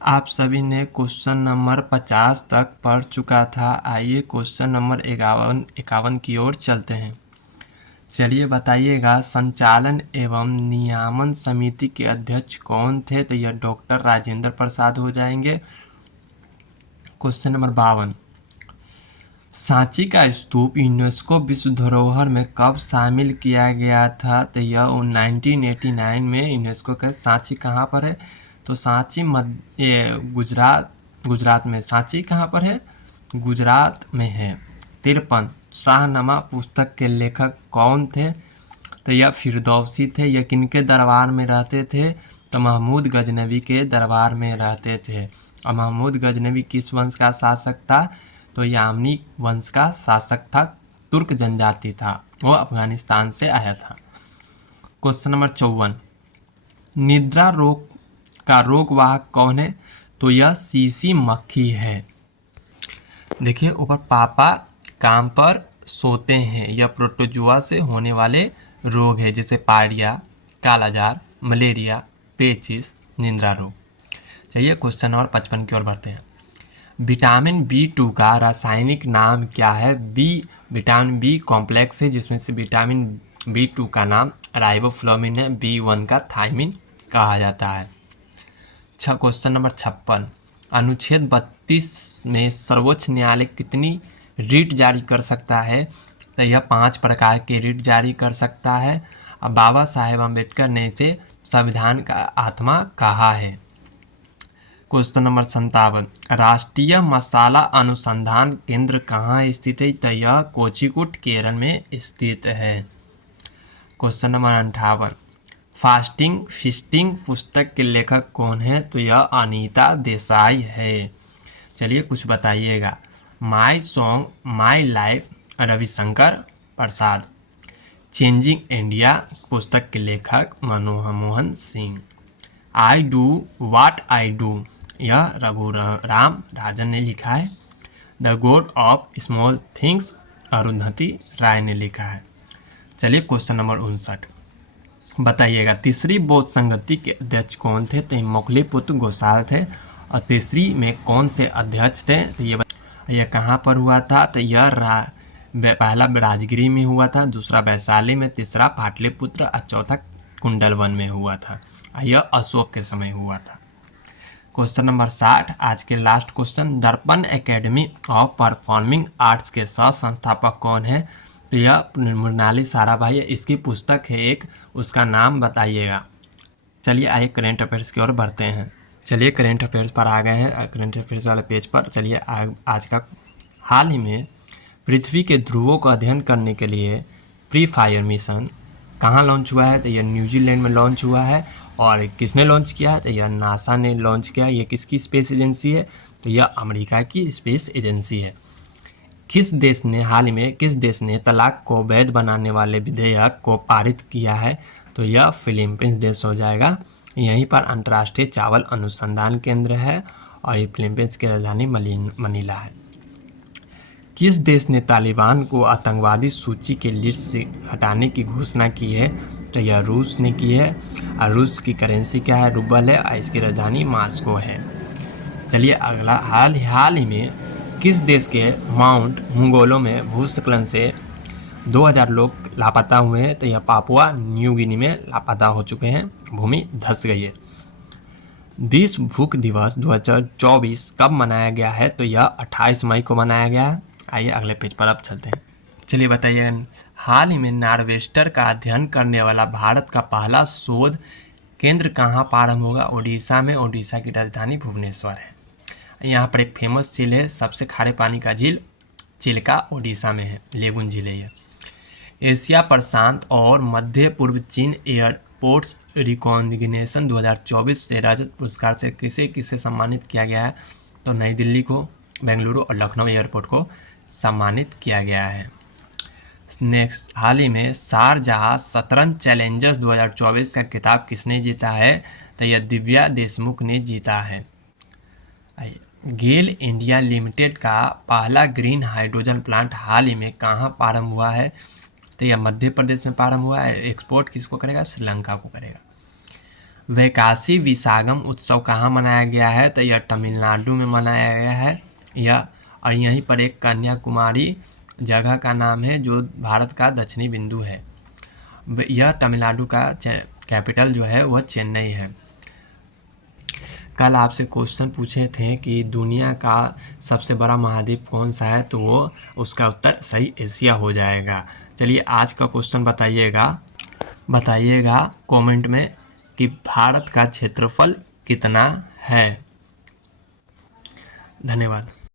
आप सभी ने क्वेश्चन नंबर 50 तक पढ़ चुका था। आइए क्वेश्चन नंबर 51 की ओर चलते हैं। चलिए बताइएगा, संचालन एवं नियामन समिति के अध्यक्ष कौन थे? तो यह डॉक्टर राजेंद्र प्रसाद हो जाएंगे। क्वेश्चन नंबर 52, सांची का स्तूप यूनेस्को विश्व धरोहर में कब शामिल किया गया था? तो यह 1989 में यूनेस्को का। सांची कहाँ पर है? तो सांची गुजरात में। सांची कहाँ पर है? गुजरात में है। 53, शाहनामा पुस्तक के लेखक कौन थे? तो यह फिरदौसी थे। यह किनके दरबार में रहते थे? तो महमूद गजनवी के दरबार में रहते थे। और महमूद गजनवी किस वंश का शासक था? तो यामनी वंश का शासक था। तुर्क जनजाति था, वो अफगानिस्तान से आया था। क्वेश्चन नंबर 54, निद्रा रोग का रोगवाहक कौन है? तो यह सीसी मक्खी है। देखिए ऊपर, पापा काम पर सोते हैं। यह प्रोटोजुआ से होने वाले रोग है, जैसे पायरिया, कालाजार, मलेरिया, पेचिस, निद्रा रोग। चलिए क्वेश्चन नंबर 55 की ओर बढ़ते हैं। विटामिन B2 का रासायनिक नाम क्या है? विटामिन बी कॉम्प्लेक्स है, जिसमें से विटामिन B2 का नाम राइबोफ्लाविन है। B1 का थायमिन कहा जाता है। क्वेश्चन नंबर 56, अनुच्छेद 32 में सर्वोच्च न्यायालय कितनी रिट जारी कर सकता है? तो यह 5 प्रकार के रिट जारी कर सकता है। अब बाबा साहेब अम्बेडकर ने इसे संविधान का आत्मा कहा है। क्वेश्चन नंबर 57, राष्ट्रीय मसाला अनुसंधान केंद्र कहाँ स्थित है? तो यह कोझिकोड केरल में स्थित है। क्वेश्चन नंबर 58, फास्टिंग फिस्टिंग पुस्तक के लेखक कौन है? तो यह अनीता देसाई है। चलिए कुछ बताइएगा। My song my life Ravishankar Prasad. Changing India पुस्तक के लेखक Manmohan Singh. I do what I do, यह रघुराम राजन ने लिखा है। The God of small things Arundhati Roy ने लिखा है। चलिए क्वेश्चन नंबर 59, बताइएगा तीसरी बौद्ध संगति के अध्यक्ष कौन थे? तो मोकली पुत्र गोसाल थे। और तीसरी में कौन से अध्यक्ष थे? तो ये कहाँ पर हुआ था? तो यह पहला राजगिरी में हुआ था, दूसरा वैशाली में, तीसरा पाटलिपुत्र और चौथा कुंडलवन में हुआ था। यह अशोक के समय हुआ था। क्वेश्चन नंबर 60, आज के लास्ट क्वेश्चन, दर्पण एकेडमी ऑफ परफॉर्मिंग आर्ट्स के सह संस्थापक कौन है? तो यह मृणाली साराभाई है। इसकी पुस्तक है एक, उसका नाम बताइएगा। चलिए आइए करेंट अफेयर्स की ओर बढ़ते हैं। चलिए करेंट अफेयर्स पर आ गए हैं, करेंट अफेयर्स वाले पेज पर। चलिए आज का, हाल ही में पृथ्वी के ध्रुवों का अध्ययन करने के लिए प्री फायर मिशन कहाँ लॉन्च हुआ है? तो यह न्यूजीलैंड में लॉन्च हुआ है। और किसने लॉन्च किया है? तो यह नासा ने लॉन्च किया है। ये किसकी स्पेस एजेंसी है? तो यह अमेरिका की स्पेस एजेंसी है। किस देश ने तलाक को वैध बनाने वाले विधेयक को पारित किया है? तो यह फिलीपींस देश हो जाएगा। यहीं पर अंतर्राष्ट्रीय चावल अनुसंधान केंद्र है और ये फिलीपींस की राजधानी मनीला है। किस देश ने तालिबान को आतंकवादी सूची के लिस्ट से हटाने की घोषणा की है? तो यह रूस ने की है। और रूस की करेंसी क्या है? रूबल है और इसकी राजधानी मॉस्को है। चलिए अगला, हाल ही में किस देश के माउंट मंगोलो में भूस्खलन से 2000 लोग लापता हुए हैं? तो यह पापुआ न्यू गिनी में लापता हो चुके हैं, भूमि धंस गई है। विश्व भूख दिवस 2024 कब मनाया गया है? तो यह 28 मई को मनाया गया है। आइए अगले पेज पर अब चलते हैं। चलिए बताइए, हाल ही में नार्वेस्टर का अध्ययन करने वाला भारत का पहला शोध केंद्र कहाँ प्रारंभ होगा? ओडिशा में। ओडिशा की राजधानी भुवनेश्वर है। यहाँ पर एक फेमस झील है, सबसे खारे पानी का झील चिल्का, ओडिशा में है, लेगुन झील है यह। एशिया प्रशांत और मध्य पूर्व चीन एयरपोर्ट्स रिकॉग्निशन 2024 से रजत पुरस्कार से किसे सम्मानित किया गया है? तो नई दिल्ली को, बेंगलुरु और लखनऊ एयरपोर्ट को सम्मानित किया गया है। नेक्स्ट, हाल ही में शारजाह शतरंज चैलेंजर्स 2024 का खिताब किसने जीता है? तो यह दिव्या देशमुख ने जीता है। गेल इंडिया लिमिटेड का पहला ग्रीन हाइड्रोजन प्लांट हाल ही में कहाँ प्रारंभ हुआ है? तो यह मध्य प्रदेश में प्रारंभ हुआ है। एक्सपोर्ट किसको करेगा? श्रीलंका को करेगा। वैकासी विशाखम उत्सव कहाँ मनाया गया है? तो यह तमिलनाडु में मनाया गया है। और यहीं पर एक कन्याकुमारी जगह का नाम है जो भारत का दक्षिणी बिंदु है। यह तमिलनाडु का कैपिटल जो है वह चेन्नई है। कल आपसे क्वेश्चन पूछे थे कि दुनिया का सबसे बड़ा महाद्वीप कौन सा है, तो वो उसका उत्तर सही एशिया हो जाएगा। चलिए आज का क्वेश्चन बताइएगा कमेंट में कि भारत का क्षेत्रफल कितना है। धन्यवाद।